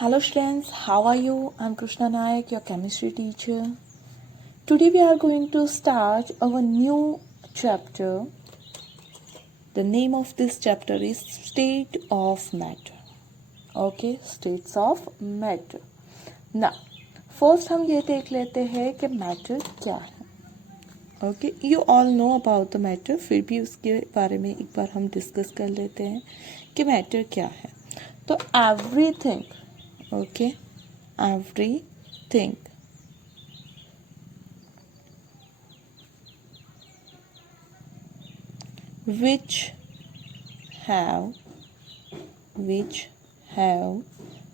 Hello students, how are you? I'm Krishna Nayak, your chemistry teacher. Today we are going to start our new chapter. The name of this chapter is State of Matter. Okay, States of Matter. Now, first हम ये देख लेते हैं कि matter क्या है. Okay, you all know about the matter. फिर भी उसके बारे में एक बार हम डिस्कस कर लेते हैं कि matter क्या है. तो everything, okay, everything which have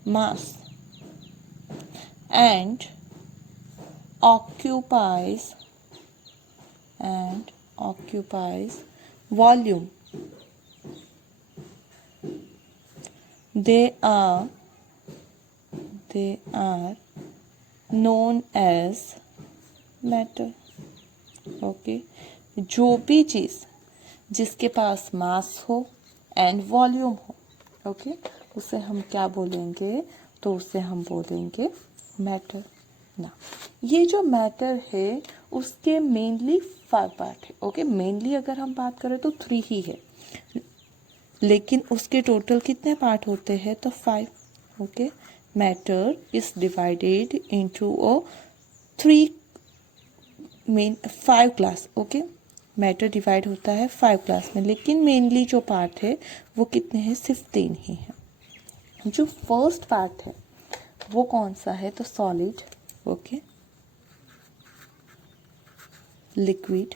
mass and occupies volume, they are known as matter. Okay, जो भी चीज़ जिसके पास मास हो एंड वॉल्यूम हो, ओके, उसे हम क्या बोलेंगे? तो उसे हम बोलेंगे मैटर. ना, ये जो मैटर है उसके मेनली 5 पार्ट है. ओके, मेनली अगर हम बात करें तो 3 ही है, लेकिन उसके टोटल कितने पार्ट होते हैं? तो 5. Okay, matter is divided into 5 class. Okay, matter divide होता है 5 क्लास में, लेकिन मेनली जो पार्ट है वो कितने हैं? सिर्फ 3 ही हैं. जो फर्स्ट पार्ट है वो कौन सा है? तो solid, okay, liquid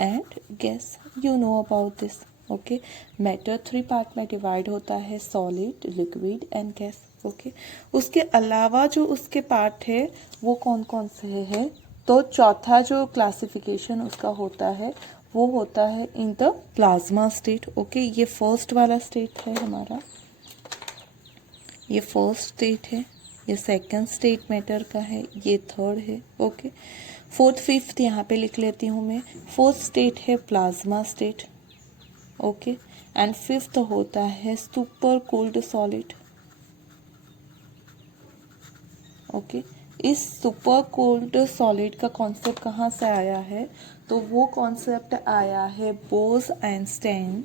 and gas. You know about this. Okay, matter 3 part में डिवाइड होता है, solid, liquid and gas. Okay, उसके अलावा जो उसके पार्ट है वो कौन कौन से है? तो चौथा जो क्लासिफिकेशन उसका होता है वो होता है in the plasma state. Okay, ये फर्स्ट वाला स्टेट है हमारा, ये फर्स्ट स्टेट है, ये सेकंड स्टेट मैटर का है, ये थर्ड है. ओके, फोर्थ फिफ्थ यहाँ पे लिख लेती हूँ मैं. फोर्थ स्टेट है plasma state. Okay, and fifth होता है सुपर कूल्ड सॉलिड. ओके, इस सुपर कोल्ड सॉलिड का कॉन्सेप्ट कहाँ से आया है? तो वो कॉन्सेप्ट आया है बोस-आइंस्टाइन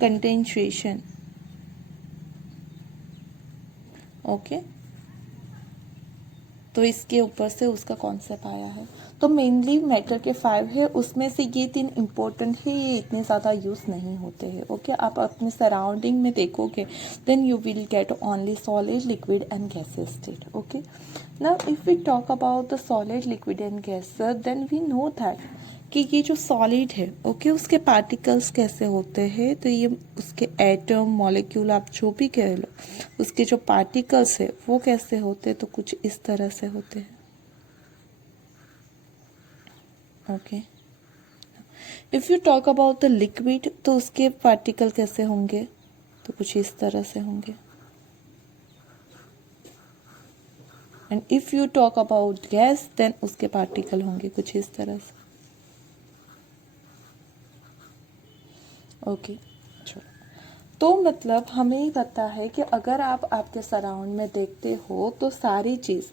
कंडेंसेशन. ओके, तो इसके ऊपर से उसका कॉन्सेप्ट आया है. तो मेनली मैटर के 5 है, उसमें से ये 3 इम्पोर्टेंट है, ये इतने ज़्यादा यूज़ नहीं होते हैं. ओके, आप अपने सराउंडिंग में देखोगे then you will get only solid, liquid and gases state. Okay, now if we talk about the solid, liquid and gases, then we know that कि ये जो सॉलिड है, ओके, उसके पार्टिकल्स कैसे होते हैं? तो ये उसके एटम, मॉलिक्यूल, आप जो भी कह लो, उसके जो पार्टिकल्स है वो कैसे होते हैं? तो कुछ इस तरह से होते हैं. Okay, if you talk about the liquid, तो उसके पार्टिकल कैसे होंगे? तो कुछ इस तरह से होंगे. And if you talk about gas, then उसके पार्टिकल होंगे कुछ इस तरह से. ओके, तो मतलब हमें ही पता है कि अगर आप आपके सराउंड में देखते हो तो सारी चीज़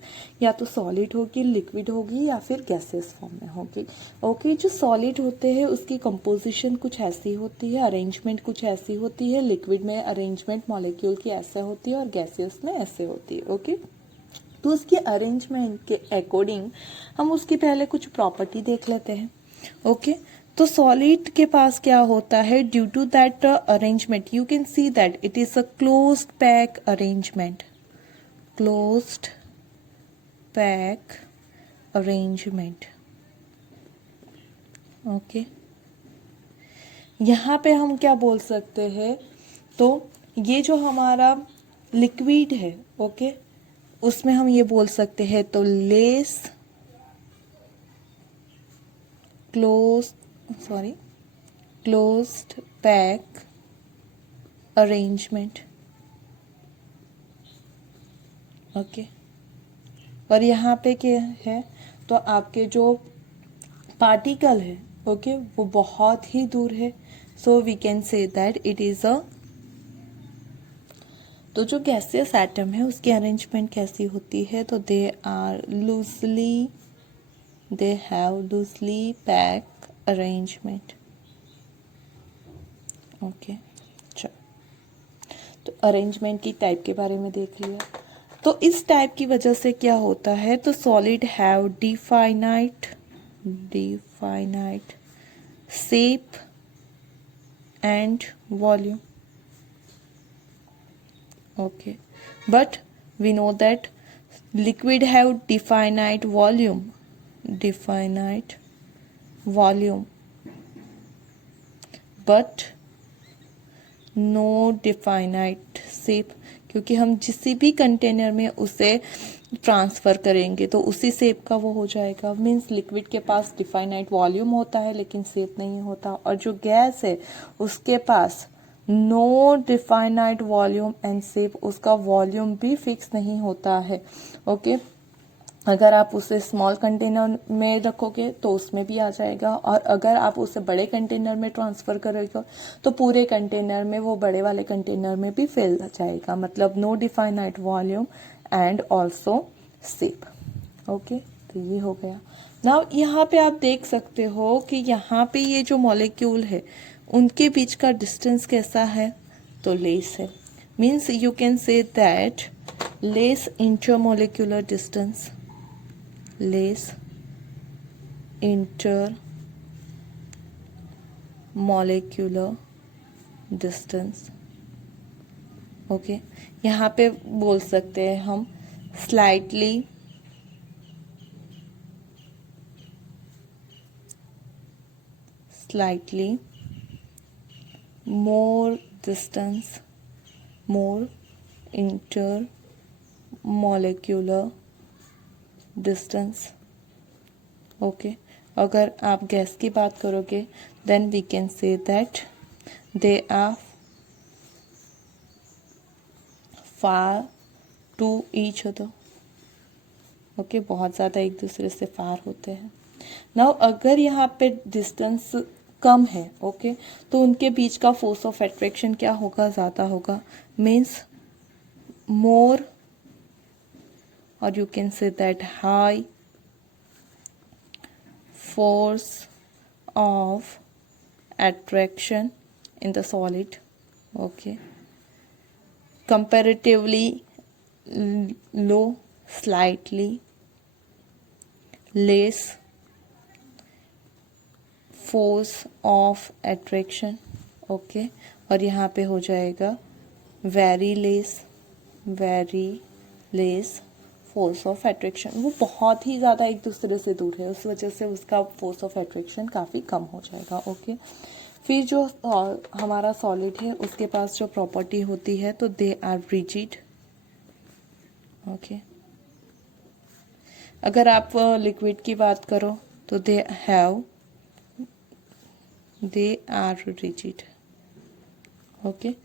या तो सॉलिड होगी, लिक्विड होगी या फिर गैसेस फॉर्म में होगी. ओके, जो सॉलिड होते हैं उसकी कंपोजिशन कुछ ऐसी होती है, अरेंजमेंट कुछ ऐसी होती है, लिक्विड में अरेंजमेंट मॉलिक्यूल की ऐसे होती है और गैसेस में ऐसे होती है. ओके, तो उसकी अरेंजमेंट के अकॉर्डिंग हम उसकी पहले कुछ प्रॉपर्टी देख लेते हैं. ओके, तो सॉलिड के पास क्या होता है? Due to that arrangement you can see that it is a closed pack arrangement. Closed pack arrangement. Okay, यहाँ पे हम क्या बोल सकते हैं? तो ये जो हमारा लिक्विड है, ओके, उसमें हम ये बोल सकते हैं तो less closed pack arrangement. Okay, और यहाँ पे क्या है? तो आपके जो पार्टिकल है, ओके, वो बहुत ही दूर है. So we can say that it is a, तो जो गैसियस एटम है उसकी अरेंजमेंट कैसी होती है, तो they have loosely pack arrangement. Okay, तो अरेंजमेंट की टाइप के बारे में देख लिया। तो इस टाइप की वजह से क्या होता है, तो solid have definite shape and volume. Okay, but we know that liquid have definite volume, but no definite shape, क्योंकि हम जिस भी कंटेनर में उसे ट्रांसफ़र करेंगे तो उसी शेप का वो हो जाएगा। मीन्स लिक्विड के पास डिफाइनाइट वॉल्यूम होता है लेकिन शेप नहीं होता, और जो गैस है उसके पास no definite volume and shape, उसका वॉल्यूम भी फिक्स नहीं होता है। ओके, अगर आप उसे स्मॉल कंटेनर में रखोगे तो उसमें भी आ जाएगा, और अगर आप उसे बड़े कंटेनर में ट्रांसफ़र करोगे तो पूरे कंटेनर में, वो बड़े वाले कंटेनर में भी फैल जाएगा। मतलब no definite volume and also shape. Okay, तो ये हो गया। नाउ यहाँ पे आप देख सकते हो कि यहाँ पे ये जो मॉलिक्यूल है उनके बीच का डिस्टेंस कैसा है, तो लेस है। Means you can say that less intermolecular distance, less intermolecular distance. Okay, यहाँ पे बोल सकते हैं हम slightly more distance, more intermolecular distance। Okay, अगर आप गैस की बात करोगे then we can say that they are far to each other. Okay, बहुत ज़्यादा एक दूसरे से फार होते हैं। नाउ अगर यहाँ पे डिस्टेंस कम है, ओके, तो उनके बीच का फोर्स ऑफ अट्रैक्शन क्या होगा, ज़्यादा होगा। मीन्स मोर, और you can say that high force of attraction in the solid. Okay, comparatively low, slightly less force of attraction. Okay, और यहाँ पे हो जाएगा very less force of attraction. वो बहुत ही ज़्यादा एक दूसरे से दूर है, उस वजह से उसका फोर्स ऑफ अट्रैक्शन काफ़ी कम हो जाएगा। ओके, फिर जो हमारा सॉलिड है उसके पास जो प्रॉपर्टी होती है, तो दे आर रिजिड। ओके, अगर आप लिक्विड की बात करो तो they are rigid. Okay,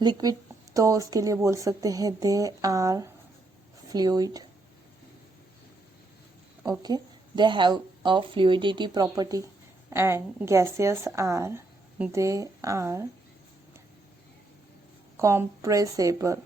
liquid तो उसके लिए बोल सकते हैं they are fluid. Okay, they have a fluidity property, and gaseous they are compressible.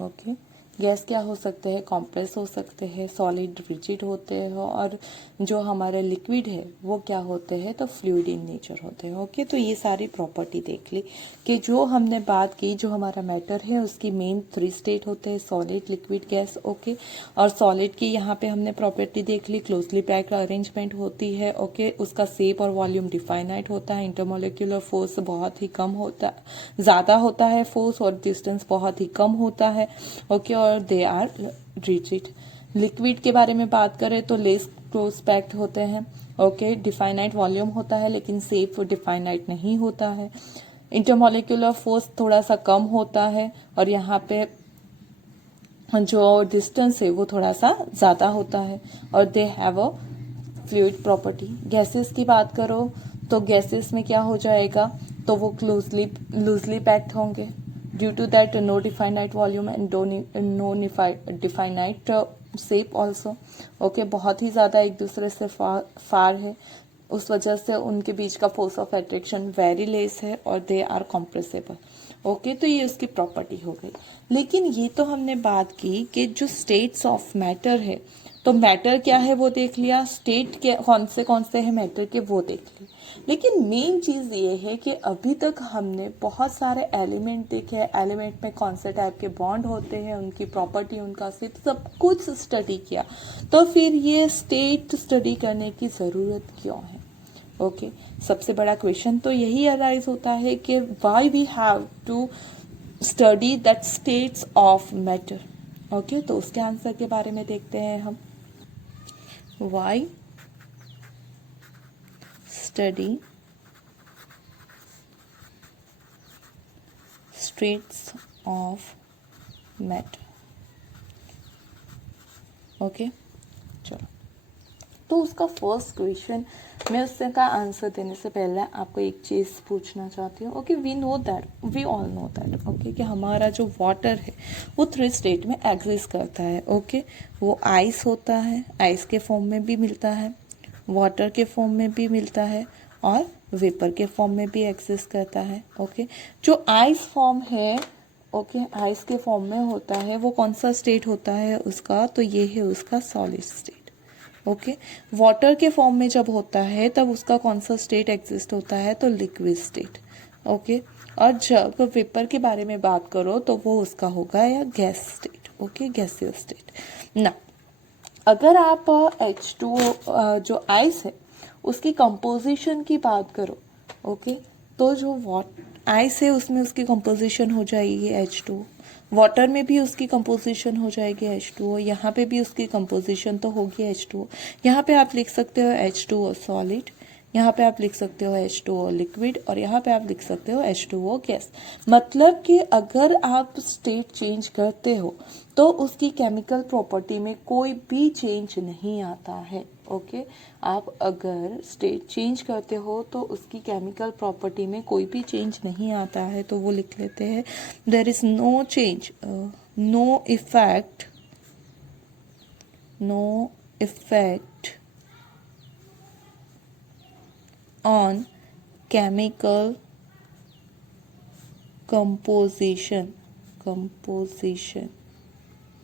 Okay, gas क्या हो सकते हैं, कॉम्प्रेस हो सकते हैं, सॉलिड रिजिड होते हैं, और जो हमारे लिक्विड है वो क्या होते हैं, तो फ्लूइड इन नेचर होते हैं। ओके, तो ये सारी प्रॉपर्टी देख ली कि जो हमने बात की, जो हमारा मैटर है उसकी मेन 3 स्टेट होते हैं, सॉलिड, लिक्विड, गैस। ओके, और सॉलिड की यहाँ पे हमने प्रॉपर्टी देख ली, क्लोजली पैक्ड अरेंजमेंट होती है। ओके, उसका शेप और वॉल्यूम डिफाइनाइट होता है, इंटरमोलिक्यूलर फोर्स बहुत ही कम होता, ज़्यादा होता है फोर्स, और डिस्टेंस बहुत ही कम होता है। ओके, और दे आर रिजिड। लिक्विड के बारे में बात करें तो लेस क्लोज पैक्ड होते हैं। ओके, डिफाइनाइट वॉल्यूम होता है लेकिन शेप डिफाइनाइट नहीं होता है। इंटरमोलिक्यूलर फोर्स थोड़ा सा कम होता है, और यहाँ पे जो डिस्टेंस है वो थोड़ा सा ज़्यादा होता है, और दे have a fluid property. Gases की बात करो तो गैसेस में क्या हो जाएगा, तो वो लूजली पैक्ड होंगे, due to that no definite volume and no definite shape also. Okay, बहुत ही ज़्यादा एक दूसरे से फार है, उस वजह से उनके बीच का force of attraction very less है और दे आर कॉम्प्रेसेबल। ओके, तो ये उसकी प्रॉपर्टी हो गई। लेकिन ये तो हमने बात की कि जो स्टेट्स ऑफ मैटर है, तो मैटर क्या है वो देख लिया, स्टेट के कौन से है मैटर के वो देख लिए। लेकिन मेन चीज़ ये है कि अभी तक हमने बहुत सारे एलिमेंट देखे हैं, एलिमेंट में कौन से टाइप के बॉन्ड होते हैं, उनकी प्रॉपर्टी, उनका सिर्फ सब कुछ स्टडी किया, तो फिर ये स्टेट स्टडी करने की ज़रूरत क्यों है? ओके, सबसे बड़ा क्वेश्चन तो यही अराइज होता है कि why we have to study that states of matter. Okay, तो उसके आंसर के बारे में देखते हैं हम। Why study states of matter। Okay, चलो, तो उसका फर्स्ट क्वेश्चन, मैं उससे का आंसर देने से पहले आपको एक चीज़ पूछना चाहती हूँ। Okay, we all know that okay, कि हमारा जो वाटर है वो 3 स्टेट में एग्जिस्ट करता है। ओके, वो आइस होता है, आइस के फॉर्म में भी मिलता है, वाटर के फॉर्म में भी मिलता है और वेपर के फॉर्म में भी एग्जिस्ट करता है। ओके, जो आइस फॉर्म है, ओके, आइस के फॉर्म में होता है, वो कौन सा स्टेट होता है उसका? तो ये है उसका सॉलिड स्टेट। ओके, वाटर के फॉर्म में जब होता है तब उसका कौन सा स्टेट एग्जिस्ट होता है? तो लिक्विड स्टेट। ओके, और जब वेपर के बारे में बात करो तो वो उसका होगा या gas state. Okay, gaseous state ना। अगर आप H2O जो आइस है उसकी कंपोजिशन की बात करो, ओके, तो जो आइस है उसमें उसकी कंपोजिशन हो जाएगी H2O, वाटर में भी उसकी कंपोजिशन हो जाएगी H2O, यहाँ पे भी उसकी कंपोजिशन तो होगी H2O। यहाँ पे आप लिख सकते हो H2O सॉलिड, यहाँ पे आप लिख सकते हो H2O लिक्विड, और यहाँ पे आप लिख सकते हो H2O गैस। मतलब कि अगर आप स्टेट चेंज करते हो तो उसकी केमिकल प्रॉपर्टी में कोई भी चेंज नहीं आता है। ओके, आप अगर स्टेट चेंज करते हो तो उसकी केमिकल प्रॉपर्टी में कोई भी चेंज नहीं आता है, तो वो लिख लेते हैं there is no change, no effect on chemical composition।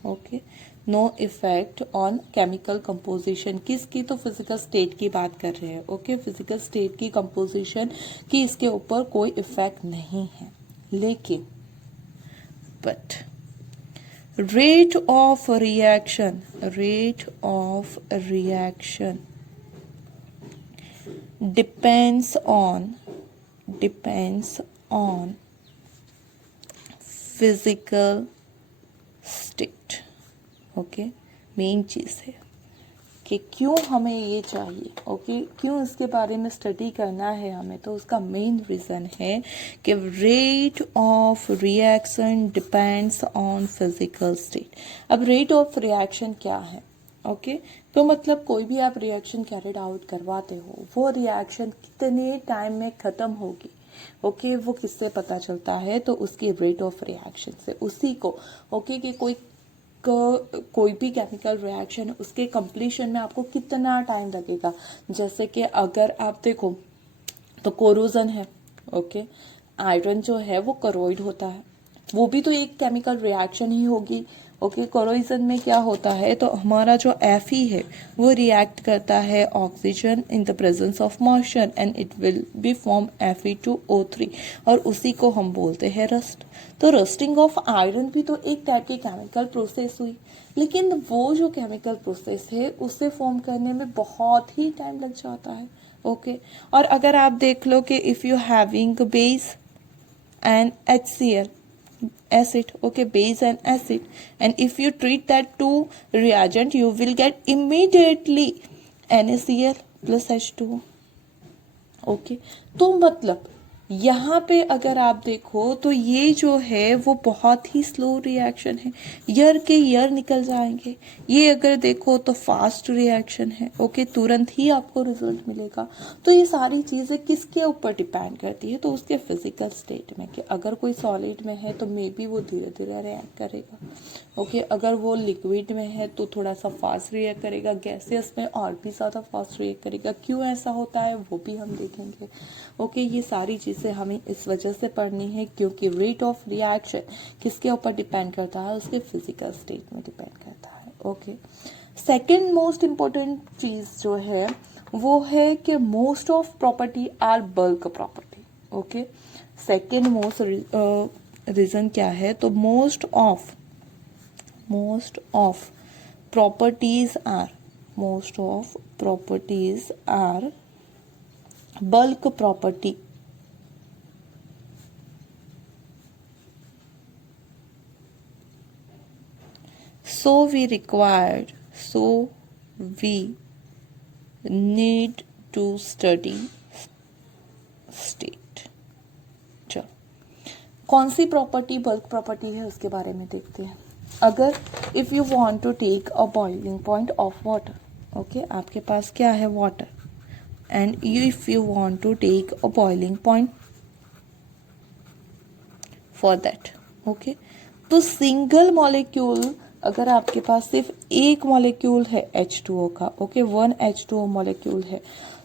Okay, no effect on chemical composition. किसकी? तो फिजिकल स्टेट की बात कर रहे हैं। ओके, फिजिकल स्टेट की कंपोजिशन की इसके ऊपर कोई इफेक्ट नहीं है। लेकिन but rate of reaction depends on physical state। Okay, main चीज़ है कि क्यों हमें ये चाहिए। ओके, क्यों इसके बारे में स्टडी करना है हमें? तो उसका मेन रीज़न है कि rate of reaction depends on physical state. अब रेट ऑफ रिएक्शन क्या है? ओके, तो मतलब कोई भी आप रिएक्शन कैरिड आउट करवाते हो, वो रिएक्शन कितने टाइम में ख़त्म होगी। ओके, वो किससे पता चलता है? तो उसकी रेट ऑफ रिएक्शन से। उसी को ओके कि कोई भी केमिकल रिएक्शन उसके कंप्लीशन में आपको कितना टाइम लगेगा। जैसे कि अगर आप देखो तो कोरोजन है। ओके, आयरन जो है वो करोइड होता है, वो भी तो एक केमिकल रिएक्शन ही होगी। ओके, कोरोजन में क्या होता है? तो हमारा जो Fe है वो रिएक्ट करता है oxygen in the presence of moisture and it will be form Fe2O3, और उसी को हम बोलते हैं रस्ट। तो रस्टिंग ऑफ आयरन भी तो एक टाइप की केमिकल प्रोसेस हुई, लेकिन वो जो केमिकल प्रोसेस है उसे फॉर्म करने में बहुत ही टाइम लग जाता है। ओके, और अगर आप देख लो कि if you having base and HCl acid, okay, base and acid, and if you treat that two reagent you will get immediately NaCl plus H2O। okay, तो मतलब यहाँ पे अगर आप देखो तो ये जो है वो बहुत ही स्लो रिएक्शन है, ईयर के ईयर निकल जाएंगे। ये अगर देखो तो फास्ट रिएक्शन है, ओके, तुरंत ही आपको रिजल्ट मिलेगा। तो ये सारी चीज़ें किसके ऊपर डिपेंड करती है, तो उसके फिजिकल स्टेट में, कि अगर कोई सॉलिड में है तो मे बी वो धीरे धीरे रिएक्ट करेगा, ओके, अगर वो लिक्विड में है तो थोड़ा सा फास्ट रिएक्ट करेगा, गैसेस में और भी ज़्यादा फास्ट रिएक्ट करेगा। क्यों ऐसा होता है वो भी हम देखेंगे, ओके। ये सारी चीज़ें हमें इस वजह से पढ़नी है क्योंकि रेट ऑफ रिएक्शन किसके ऊपर डिपेंड करता है, उसके फिजिकल स्टेट में डिपेंड करता है, ओके। सेकेंड मोस्ट इम्पोर्टेंट चीज़ जो है वो है कि most of property are bulk property, okay. Second most reason क्या है, तो most of properties are bulk property. So we need to study state. चलो, कौन सी प्रॉपर्टी बल्क प्रॉपर्टी है उसके बारे में देखते हैं। अगर if you want to take a boiling point of water, okay, आपके पास क्या है, water, and if you want to take a boiling point for that, okay, तो सिंगल मॉलिक्यूल, अगर आपके पास सिर्फ एक मॉलिक्यूल है H2O का, ओके, 1 H2O मॉलिक्यूल है,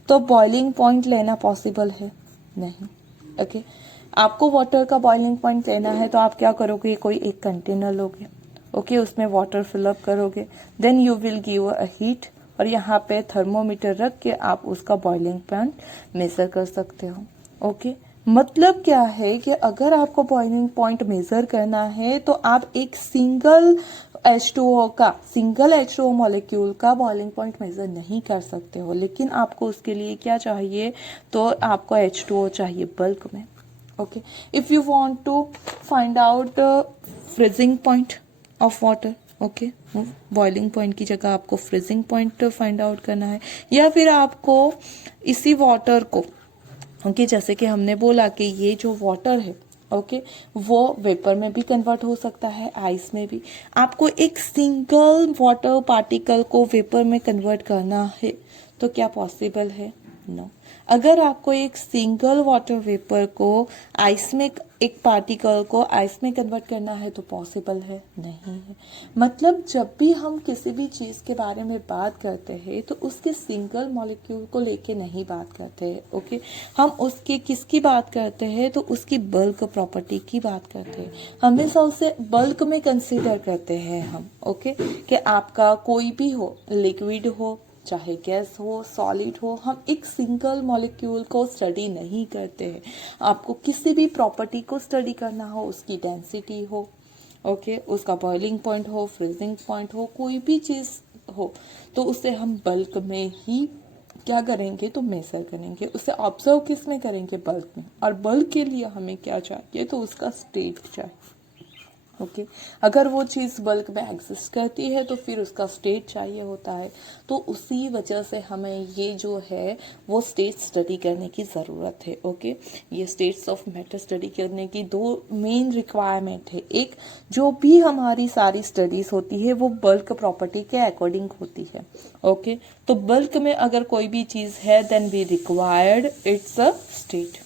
तो बॉइलिंग पॉइंट लेना पॉसिबल है नहीं, ओके। आपको वाटर का बॉइलिंग पॉइंट लेना है तो आप क्या करोगे, कोई एक कंटेनर लोगे, ओके, उसमें वाटर फिलअप करोगे, then you will give a heat, और यहाँ पे थर्मोमीटर रख के आप उसका बॉइलिंग पॉइंट मेजर कर सकते हो, ओके। मतलब क्या है कि अगर आपको बॉइलिंग पॉइंट मेजर करना है तो आप एक सिंगल H2O मॉलिक्यूल का बॉइलिंग पॉइंट मेजर नहीं कर सकते हो, लेकिन आपको उसके लिए क्या चाहिए, तो आपको H2O चाहिए बल्क में, okay. If you want to find out freezing point of water, okay, boiling point की जगह आपको फ्रीजिंग पॉइंट फाइंड आउट करना है, या फिर आपको इसी वाटर को, ओके, जैसे कि हमने बोला कि ये जो वाटर है, ओके, वो वेपर में भी कन्वर्ट हो सकता है, आइस में भी। आपको एक सिंगल वाटर पार्टिकल को वेपर में कन्वर्ट करना है तो क्या पॉसिबल है, नो। अगर आपको एक सिंगल वाटर वेपर को आइस में, एक पार्टिकल को आइस में कन्वर्ट करना है तो पॉसिबल है नहीं है। मतलब जब भी हम किसी भी चीज़ के बारे में बात करते हैं तो उसके सिंगल मॉलिक्यूल को लेके नहीं बात करते हैं, ओके। हम उसके किसकी बात करते हैं, तो उसकी बल्क प्रॉपर्टी की बात करते हैं, हमेशा उसे बल्क में कंसीडर करते हैं हम, ओके, कि आपका कोई भी हो, लिक्विड हो चाहे गैस हो, सॉलिड हो, हम एक सिंगल मॉलिक्यूल को स्टडी नहीं करते हैं। आपको किसी भी प्रॉपर्टी को स्टडी करना हो, उसकी डेंसिटी हो, ओके, उसका बॉइलिंग पॉइंट हो, फ्रीजिंग पॉइंट हो, कोई भी चीज़ हो, तो उसे हम बल्क में ही क्या करेंगे, तो मेजर करेंगे, उसे ऑब्जर्व किस में करेंगे, बल्क में। और बल्क के लिए हमें क्या चाहिए, तो उसका स्टेट चाहिए, ओके। अगर वो चीज़ बल्क में एग्जिस्ट करती है तो फिर उसका स्टेट चाहिए होता है, तो उसी वजह से हमें ये जो है वो स्टेट स्टडी करने की ज़रूरत है, ओके। ये स्टेट्स ऑफ मैटर स्टडी करने की दो मेन रिक्वायरमेंट है। एक, जो भी हमारी सारी स्टडीज़ होती है वो बल्क प्रॉपर्टी के अकॉर्डिंग होती है, ओके। तो बल्क में अगर कोई भी चीज़ है then we required it's a state.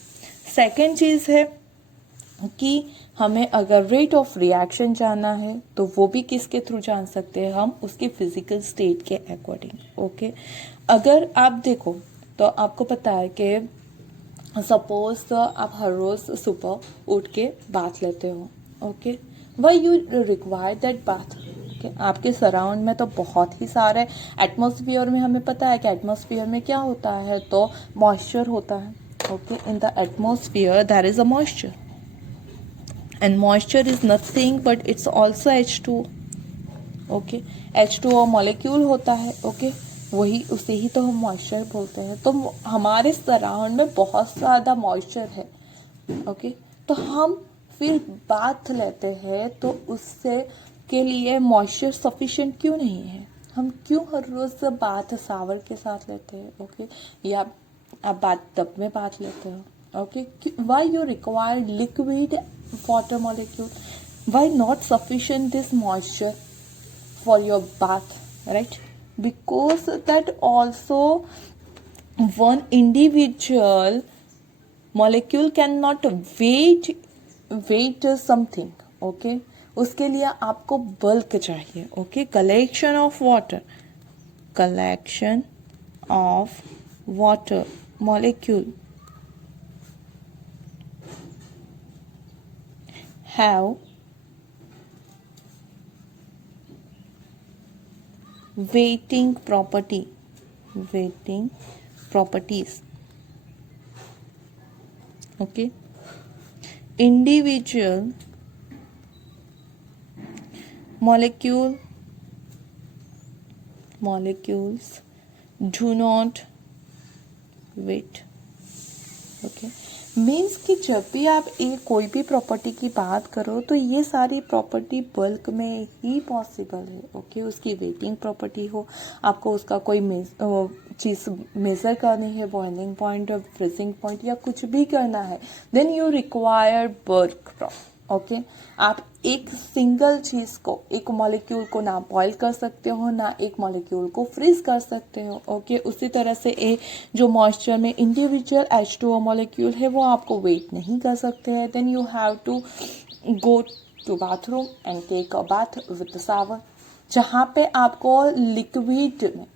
Second चीज़ है कि हमें अगर रेट ऑफ रिएक्शन जानना है तो वो भी किसके थ्रू जान सकते हैं, हम उसके फिजिकल स्टेट के अकॉर्डिंग, ओके। अगर आप देखो तो आपको पता है कि सपोज आप हर रोज सुबह उठ के बाथ लेते हो, okay, why you require that bath, आपके सराउंड में तो बहुत ही सारे एटमॉस्फेयर में, हमें पता है कि एटमॉस्फेयर में क्या होता है, तो मॉइस्चर होता है, okay. In the atmosphere there is a moisture, and moisture is nothing but it's also H2O, okay. H2O molecule होता है, ओके, वही उसे ही तो हम मॉइस्चर बोलते हैं। तो हमारे सराउंड में बहुत ज़्यादा मॉइस्चर है, ओके, तो हम फिर बाथ लेते हैं तो उससे के लिए मॉइस्चर सफिशिएंट क्यों नहीं है, हम क्यों हर रोज़ बाथ सावर के साथ लेते हैं, ओके, या आप बाथ टब में बाथ लेते हो, Okay, why you require liquid water molecule? Why not sufficient this moisture for your bath, right? Because that also one individual molecule cannot weight something. Okay, उसके लिए आपको बल्क चाहिए. Okay, collection of water molecule have weighting properties. Okay, individual molecules do not weight. Okay, means कि जब भी आप कोई भी प्रॉपर्टी की बात करो तो ये सारी प्रॉपर्टी बल्क में ही पॉसिबल है. ओके, उसकी वेटिंग प्रॉपर्टी हो, आपको उसका कोई चीज़ मेज़र करनी है, बॉइलिंग पॉइंट और फ्रीजिंग पॉइंट या कुछ भी करना है, then you require bulk. Okay, आप एक सिंगल चीज़ को, एक मॉलिक्यूल को ना बॉयल कर सकते हो, ना एक मॉलिक्यूल को फ्रीज कर सकते हो. ओके, उसी तरह से जो मॉइस्चर में इंडिविजुअल H2O मॉलिक्यूल है वो आपको वेट नहीं कर सकते हैं. Then you have to go to bathroom and take a bath with shower, जहाँ पे आपको लिक्विड में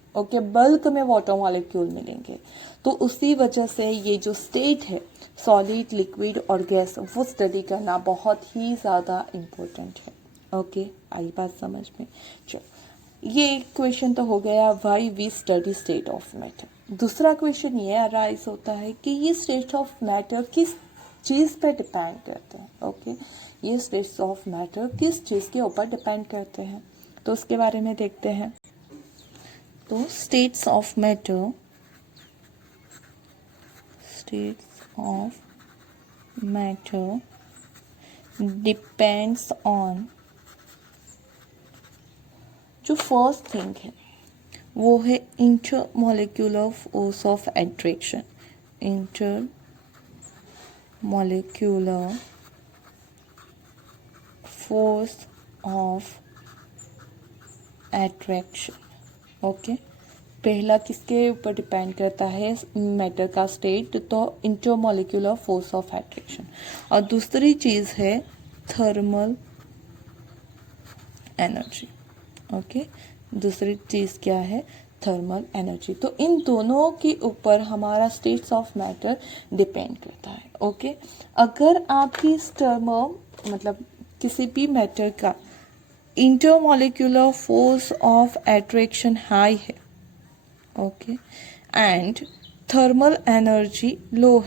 बल्क में वाटर मॉलिक्यूल मिलेंगे. तो उसी वजह से ये जो स्टेट है, सॉलिड, लिक्विड और गैस, वो स्टडी करना बहुत ही ज़्यादा इम्पोर्टेंट है. ओके, आई बात समझ में? चलो, ये क्वेश्चन तो हो गया, why we study state of matter. दूसरा क्वेश्चन ये अराइज होता है कि ये स्टेट ऑफ मैटर किस चीज़ पे डिपेंड करते हैं. ओके, ये स्टेट्स ऑफ मैटर किस चीज़ के ऊपर डिपेंड करते हैं, तो उसके बारे में देखते हैं. तो states of matter depends on, जो फर्स्ट थिंग है वो है intermolecular force of attraction. Intermolecular force of attraction. Okay, पहला किसके ऊपर डिपेंड करता है, मैटर का स्टेट, तो इंटरमोलिक्यूलर फोर्स ऑफ एट्रैक्शन. और दूसरी चीज़ है थर्मल एनर्जी. ओके, दूसरी चीज़ क्या है, थर्मल एनर्जी. तो इन दोनों के ऊपर हमारा स्टेट्स ऑफ मैटर डिपेंड करता है. ओके, अगर आपकी मतलब किसी भी मैटर का intermolecular force of attraction high है, okay, and thermal energy low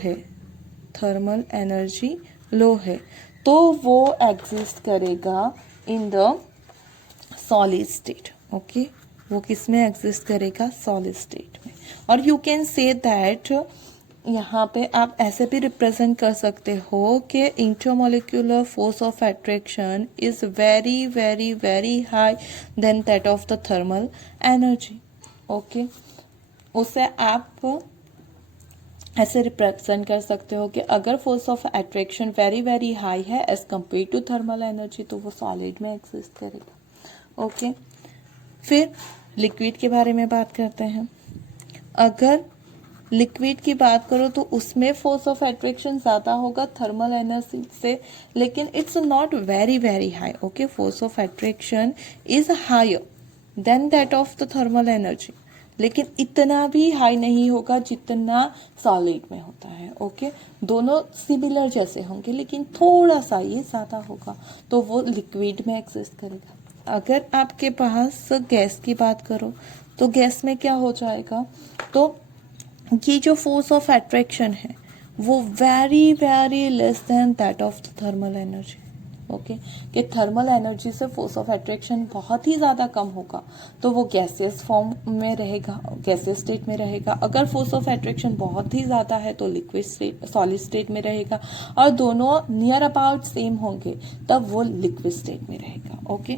है, तो वो एग्जिस्ट करेगा in the solid state. Okay, वो किस में एग्जिस्ट करेगा, सॉलिड स्टेट में. और यू कैन से दैट, यहाँ पे आप ऐसे भी रिप्रेजेंट कर सकते हो कि intermolecular force of attraction is very very very high then that of the thermal energy. Okay, उसे आप ऐसे रिप्रेजेंट कर सकते हो कि अगर force of attraction very very high है as compare to thermal energy, तो वो सॉलिड में एग्जिस्ट करेगा. ओके, फिर लिक्विड के बारे में बात करते हैं. अगर लिक्विड की बात करो तो उसमें फोर्स ऑफ एट्रैक्शन ज़्यादा होगा थर्मल एनर्जी से, लेकिन it's not very very high. Okay, force of attraction is higher than that of the thermal energy, लेकिन इतना भी हाई नहीं होगा जितना सॉलिड में होता है. ओके, दोनों सिमिलर जैसे होंगे लेकिन थोड़ा सा ये ज़्यादा होगा, तो वो लिक्विड में एग्जिस्ट करेगा. अगर आपके पास गैस की बात करो तो गैस में क्या हो जाएगा, तो ये जो फोर्स ऑफ एट्रैक्शन है वो very very less than that of the thermal energy. Okay, कि थर्मल एनर्जी से फोर्स ऑफ एट्रैक्शन बहुत ही ज़्यादा कम होगा, तो वो गैसियस फॉर्म में रहेगा, गैसियस स्टेट में रहेगा. अगर फोर्स ऑफ एट्रैक्शन बहुत ही ज़्यादा है तो लिक्विड स्टेट, सॉलिड स्टेट में रहेगा. और दोनों नियर अबाउट सेम होंगे तब वो लिक्विड स्टेट में रहेगा. ओके,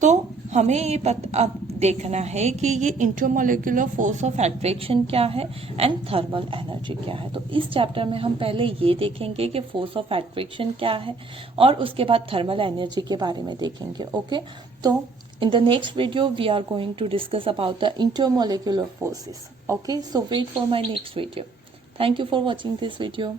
तो हमें ये अब देखना है कि ये इंटरमोलिकुलर फोर्स ऑफ अट्रैक्शन क्या है एंड थर्मल एनर्जी क्या है। तो इस चैप्टर में हम पहले ये देखेंगे कि फोर्स ऑफ अट्रैक्शन क्या है और उसके बाद थर्मल एनर्जी के बारे में देखेंगे। ओके, तो in the next video we are going to discuss about the intermolecular forces. Okay, so wait for my next video. Thank you for watching this video.